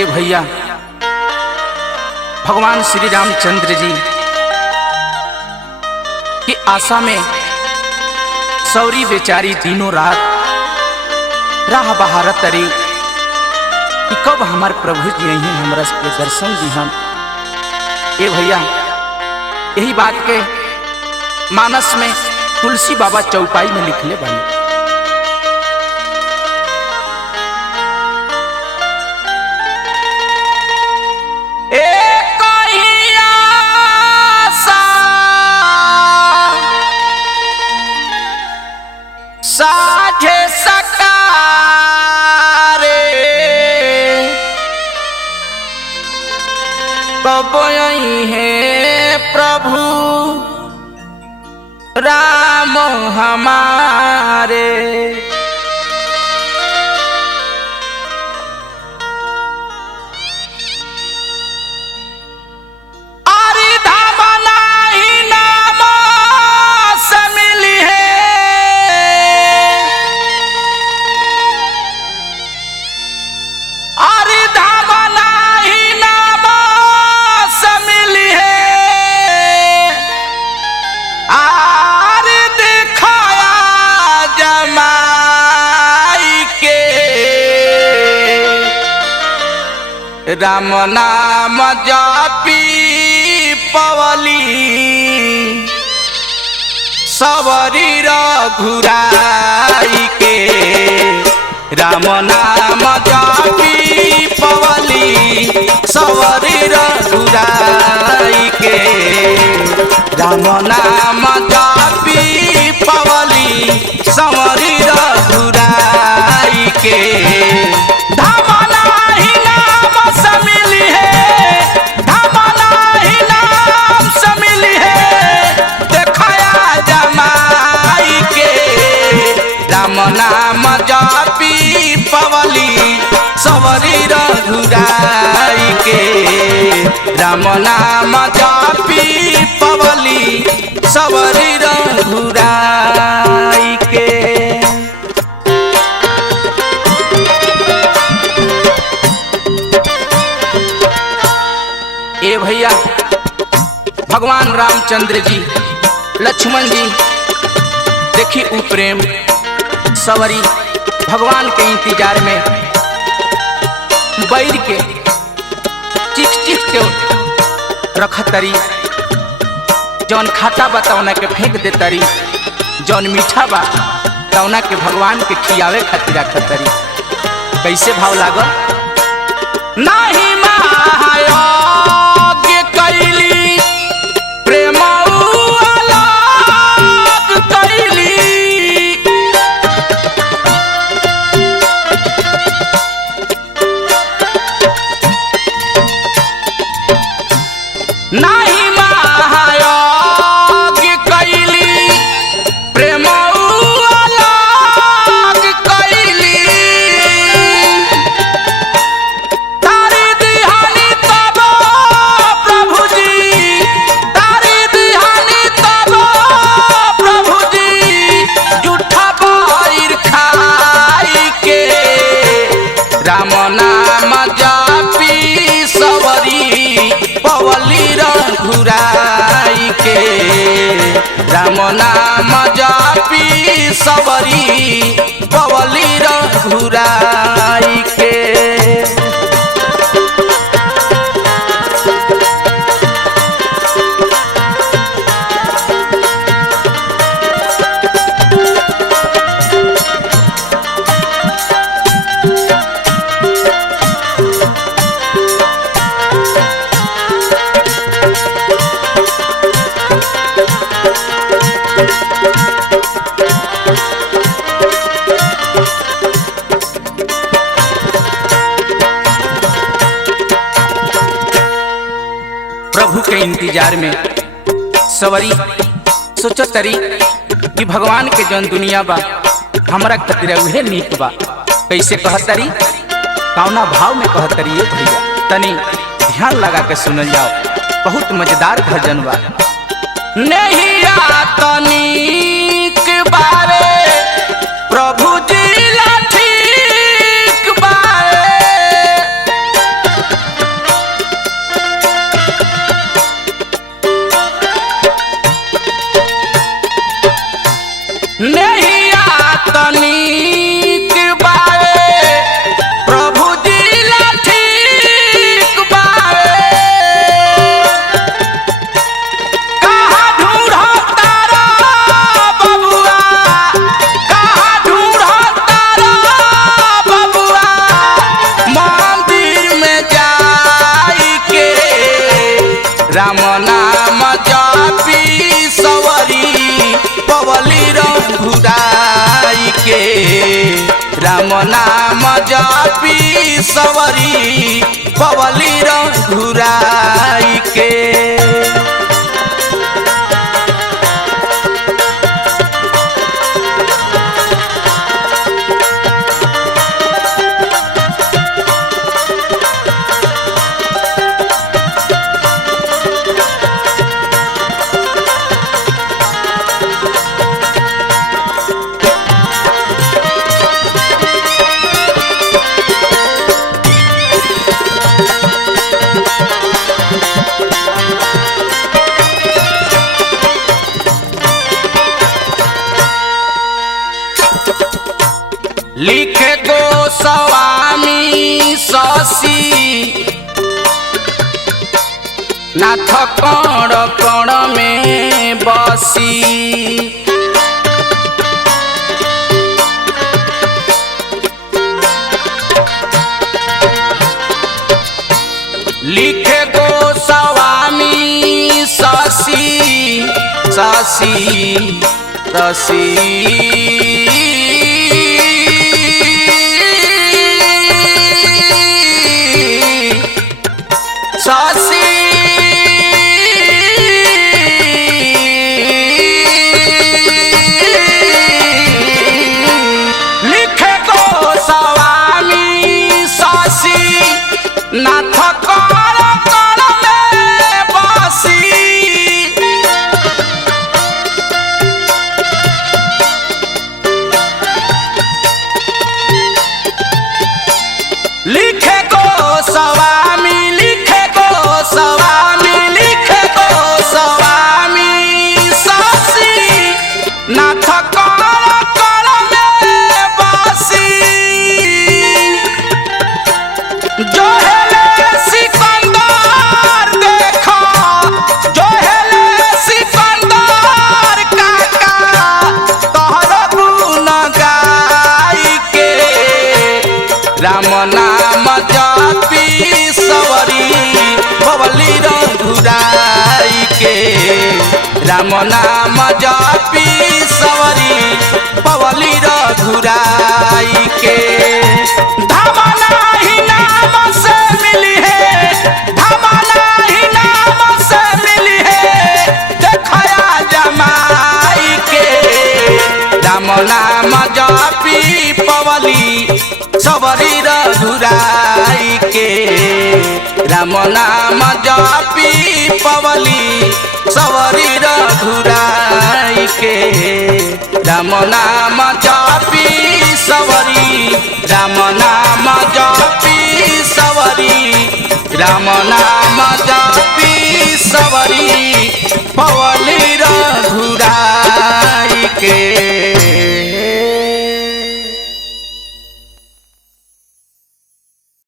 ए भैया भगवान श्री रामचंद्र जी की आशा में सौरी बेचारी दिनों रात राह बहारत तरी कि कब हमारे प्रभु जी यही हमारा के दर्शन दी हम। ए भैया यही बात के मानस में तुलसी बाबा चौपाई में लिखले बने। साझे सकारे कब आई है प्रभु राम हमारे। राम नाम जापी पवली सवरी रघुराई के। राम नाम जापी पवली सवरी रघुराई के। राम नाम जापी पवली सवरी रघुराई के। नाम जापी पवली सवरी रघुराई के। राम नाम जापी पवली सवरी रघुराई के। ए भैया भगवान रामचंद्र जी लक्ष्मण जी देखी उ प्रेम सवरी भगवान के इंतजार में बैर के चिख चिख के रखतरी। जौन खाता बा तौना के फेंक दे तरी, जौन मीठा बा तौना के भगवान के खियावे खातिर रखतरी। कैसे भाव लागल? नाही महायोग कैली प्रेम नाही महायोग कैली प्रेम अलग कैली। तारी दिहानी तब प्रभु जी, तारी दिहानी तब प्रभु जी जूठा बैर खाई के। राम नाम जापी सवरी पवली रघुराई के। राम नाम जापी सवरी पवली रघुराई के। प्रभु के इंतजार में सवरी सोचो तरी कि भगवान के जौन दुनिया बा हमरा खातिर उहे नीक बा। कैसे कहतरी, कौना भाव में कहतरी? ये भैया तनी ध्यान लगा के सुनल जाओ, बहुत मजेदार भजन बा। नहीं तनी के बारे प्रभु जी ठीक बारे नहिया तनिक बावे प्रभु जी ला ठीक बावे। कहाँ ढूंढो तारा बबुआ, कहाँ ढूंढो तारा बबुआ, मंदिर में जाई के राम नाम जपी सवरी पवली रघुराई के। राम नाम जपी सवरी पवली रघुराई के। लिखे गोस्वामी शशि नाथ कण कण में बसी। लिखे गोस्वामी शशि शशि शशि शशि लिखे गोस्वामी शशि नाथ कण कण में बसी। लिखे गोस्वामी लिखे गोस्वामी लिखे गोस्वामी शशि नाथ कण कण में बसी। जो हेले सिकंदर देखो, जो हेले सिकंदर काका तोहर गुण गाई के। राम नाम जपी सवरी पवली रघुराई के। राम नाम जपी सवरी पवली रघुराई के। धमना ही नाम से मिली है, धमना ही नाम से मिली है, देखया जमाई के। राम नाम जपी पवली सवरी रघुराई के। राम नाम जपी पवली सवरी रघुराई के। राम नाम जपी सवरी, राम नाम जपी सवरी, राम नाम जपी सवरी पवली रघुराई के।